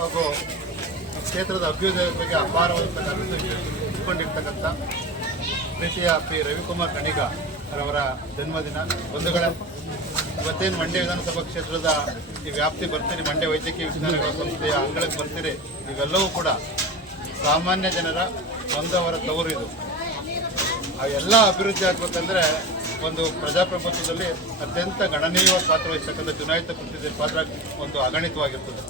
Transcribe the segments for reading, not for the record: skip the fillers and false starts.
ಹಾಗೂ ಕ್ಷೇತ್ರದ ಅಭ್ಯುದಯದ ಬಗ್ಗೆ ಅಪಾರವಾದಂಥ ಇಟ್ಕೊಂಡಿರ್ತಕ್ಕಂಥ ಪ್ರೀತಿಯ ಪಿ ರವಿಕುಮಾರ್ ಕಣಿಗ ಅವರ ಜನ್ಮದಿನ. ಬಂಧುಗಳ ಇವತ್ತೇನು ಮಂಡ್ಯ ವಿಧಾನಸಭಾ ಕ್ಷೇತ್ರದ ಈ ವ್ಯಾಪ್ತಿ ಬರ್ತೀರಿ, ಮಂಡ್ಯ ವೈದ್ಯಕೀಯ ವಿಜ್ಞಾನಗಳ ಸಂಸ್ಥೆಯ ಅಂಗಳಕ್ಕೆ ಬರ್ತೀರಿ, ಇವೆಲ್ಲವೂ ಕೂಡ ಸಾಮಾನ್ಯ ಜನರ ಬಂದವರ ತವರು. ಇದು ಎಲ್ಲ ಅಭಿವೃದ್ಧಿ ಆಗಬೇಕಂದ್ರೆ ಒಂದು ಪ್ರಜಾಪ್ರಭುತ್ವದಲ್ಲಿ ಅತ್ಯಂತ ಗಣನೀಯ ಪಾತ್ರ ವಹಿಸ್ತಕ್ಕಂಥ ಚುನಾಯಿತ ಪ್ರತಿನಿಧಿ ಪಾತ್ರ ಒಂದು ಅಗಣಿತವಾಗಿರ್ತದೆ.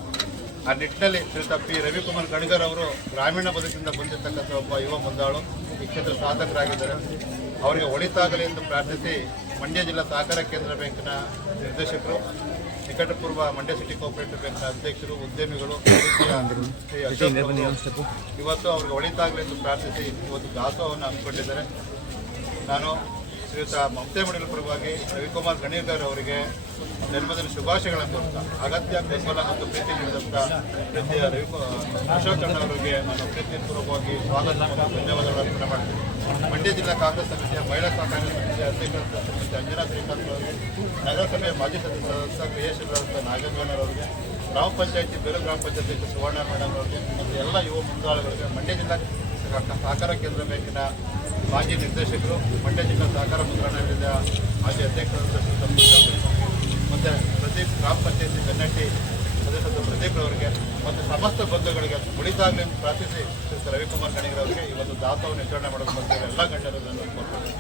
ಆ ನಿಟ್ಟಿನಲ್ಲಿ ಶ್ರೀಯುತ ಪಿ ರವಿಕುಮಾರ್ ಕಣಿಗರ್ ಅವರು ಗ್ರಾಮೀಣ ಬದುಕಿನಿಂದ ಬಂದಿರತಕ್ಕಂಥ ಒಬ್ಬ ಯುವ ಮುಂದಾಳು, ಈ ಕ್ಷೇತ್ರ ಸಾಧಕರಾಗಿದ್ದಾರೆ. ಅವರಿಗೆ ಒಳಿತಾಗಲಿ ಎಂದು ಪ್ರಾರ್ಥಿಸಿ ಮಂಡ್ಯ ಜಿಲ್ಲಾ ಸಹಕಾರ ಕೇಂದ್ರ ಬ್ಯಾಂಕಿನ ನಿರ್ದೇಶಕರು, ನಿಕಟಪೂರ್ವ ಮಂಡ್ಯ ಸಿಟಿ ಕೋಆಪರೇಟಿವ್ ಬ್ಯಾಂಕ್ನ ಅಧ್ಯಕ್ಷರು, ಉದ್ಯಮಿಗಳು ಇವತ್ತು ಅವ್ರಿಗೆ ಒಳಿತಾಗಲಿ ಎಂದು ಪ್ರಾರ್ಥಿಸಿ ಇವತ್ತು ದಾಸೋಹವನ್ನು ಹಮ್ಮಿಕೊಂಡಿದ್ದಾರೆ. ನಾನು ಶ್ರೀಯುತ ಮಮತೆ ಮಡಿಲ ಪರವಾಗಿ ರವಿಕುಮಾರ್ ಕಣಿಗರ್ ಅವರಿಗೆ ಜನ್ಮದಿನ ಶುಭಾಶಯಗಳನ್ನು ತೋರಿಸ್ತಾ ಅಗತ್ಯ ಬೆಂಬಲ ಮತ್ತು ಪ್ರೀತಿ ನೀಡಿದಂಥ ಪ್ರೀತಿಯ ಅಶೋಕ್ ಅವರಿಗೆ ನಾನು ಪ್ರೀತಿಪೂರ್ವಕವಾಗಿ ಸ್ವಾಗತ ಮತ್ತು ಧನ್ಯವಾದಗಳನ್ನು ಅರ್ಪಣೆ ಮಾಡ್ತೀನಿ. ಮಂಡ್ಯ ಜಿಲ್ಲಾ ಕಾಂಗ್ರೆಸ್ ಸಮಿತಿಯ ಮಹಿಳಾ ಕಾಂಗ್ರೆಸ್ ಸಮಿತಿಯ ಅಧ್ಯಕ್ಷರಾದ ಶ್ರೀಮತಿ ಅಂಜನಾ ಶ್ರೀಕಾಂತ್ ಅವರಿಗೆ, ನಗರಸಭೆಯ ಮಾಜಿ ಸದಸ್ಯ ಕ್ರಿಯಾಶೀಲರಾದ ನಾಗೇಂದ್ರನವರಿಗೆ, ಗ್ರಾಮ ಪಂಚಾಯತಿ ಬೇರೆ ಗ್ರಾಮ ಪಂಚಾಯತಿ ಸುವರ್ಣ ಮೇಡಮ್ ಅವರಿಗೆ ಮತ್ತು ಎಲ್ಲ ಯುವ ಮುಂದಾಳುಗಳಿಗೆ, ಮಂಡ್ಯ ಜಿಲ್ಲಾ ಸಹಕಾರ ಕೇಂದ್ರ ಬ್ಯಾಂಕಿನ ಮಾಜಿ ನಿರ್ದೇಶಕರು, ಮಂಡ್ಯ ಜಿಲ್ಲಾ ಸಹಕಾರ ಮುದ್ರಣ ನಿಗಮದ ಮಾಜಿ ಅಧ್ಯಕ್ಷರಾದ ಮತ್ತು ಪ್ರದೀಪ್ ಗ್ರಾಮ ಪಂಚಾಯತಿ ಬೆನ್ನಟ್ಟಿ ಸದಸ್ಯರಾದ ಪ್ರದೀಪ್ ಅವರಿಗೆ ಮತ್ತು ಸಮಸ್ತ ಬಂಧುಗಳಿಗೆ ಉಳಿತಾಗಲಿ ಪ್ರಾರ್ಥಿಸಿ ಶ್ರೀ ರವಿಕುಮಾರ್ ಕಣಿಗರ್ ಅವರಿಗೆ ಇವತ್ತು ದಾಸವನ್ನು ವಿತರಣೆ ಮಾಡೋದು ಬಂದ ಎಲ್ಲ ಗಣ್ಯರನ್ನು ಕೋರ್ತಾರೆ.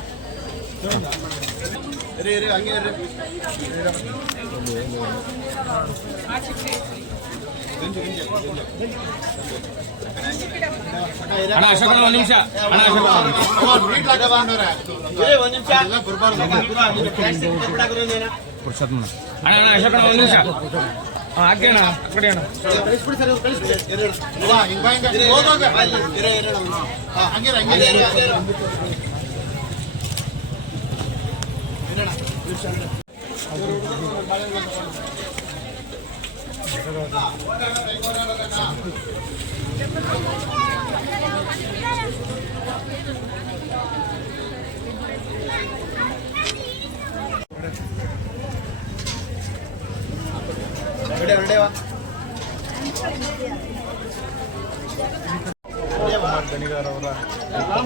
ಗಣಿಗಾರ್ ಅವರ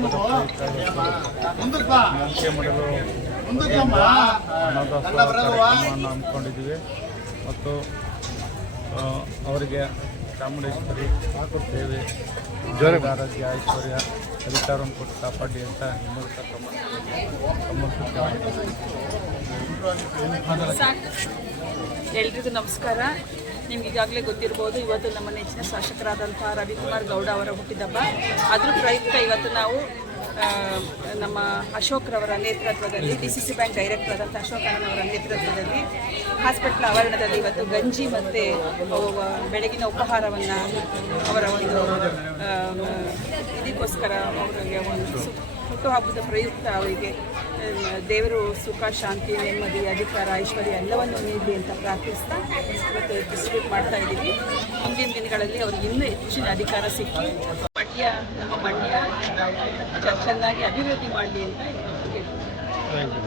ಮುಖ್ಯ ಮಾಡಲು ಕಾರ್ಯಕ್ರಮವನ್ನು ಹಮ್ಮಿಕೊಂಡಿದ್ದೀವಿ ಮತ್ತು ಅವರಿಗೆ ಚಾಮುಂಡೇಶ್ವರಿ ದೇವಿ ಆರೋಗ್ಯ ಐಶ್ವರ್ಯ ಅಧಿಕಾರವನ್ನು ಕೊಟ್ಟು ಕಾಪಾಡಿ ಅಂತ ಎಲ್ರಿಗೂ ನಮಸ್ಕಾರ. ನಿಮ್ಗೆ ಈಗಾಗಲೇ ಗೊತ್ತಿರ್ಬೋದು, ಇವತ್ತು ನಮ್ಮ ನೆಚ್ಚಿನ ಶಾಸಕರಾದಂಥ ರವಿಕುಮಾರ್ ಗೌಡ ಅವರ ಹುಟ್ಟಿದಬ್ಬ. ಅದ್ರ ಪ್ರಯುಕ್ತ ಇವತ್ತು ನಾವು ನಮ್ಮ ಅಶೋಕ್ರವರ ನೇತೃತ್ವದಲ್ಲಿ, DCC ಬ್ಯಾಂಕ್ ಡೈರೆಕ್ಟರ್ ಆದಂಥ ಅಶೋಕ್ ಅವರ ನೇತೃತ್ವದಲ್ಲಿ ಹಾಸ್ಪಿಟ್ಲ್ ಆವರಣದಲ್ಲಿ ಇವತ್ತು ಗಂಜಿ ಮತ್ತು ಬೆಳಗಿನ ಉಪಹಾರವನ್ನು ಅವರ ಒಂದು ಇದಕ್ಕೋಸ್ಕರ ಅವರಿಗೆ ಒಂದು ಹುಟ್ಟುಹಬ್ಬದ ಪ್ರಯುಕ್ತ ಅವರಿಗೆ ದೇವರು ಸುಖ, ಶಾಂತಿ, ನೆಮ್ಮದಿ, ಅಧಿಕಾರ, ಐಶ್ವರ್ಯ ಎಲ್ಲವನ್ನು ನೀಡಲಿ ಅಂತ ಪ್ರಾರ್ಥಿಸ್ತಾ ಇವತ್ತು ಡಿಸ್ಟ್ರಿಬ್ಯೂಟ್ ಮಾಡ್ತಾ ಇದ್ದೀವಿ. ಮುಂದಿನ ದಿನಗಳಲ್ಲಿ ಅವ್ರಿಗೆ ಇನ್ನೂ ಹೆಚ್ಚಿನ ಅಧಿಕಾರ ಸಿಕ್ಕಿ ನಮ್ಮ ಮಂಡ್ಯ ಚೆನ್ನಾಗಿ ಅಭಿವೃದ್ಧಿ ಮಾಡಲಿ ಅಂತ ಹೇಳ್ತೀನಿ.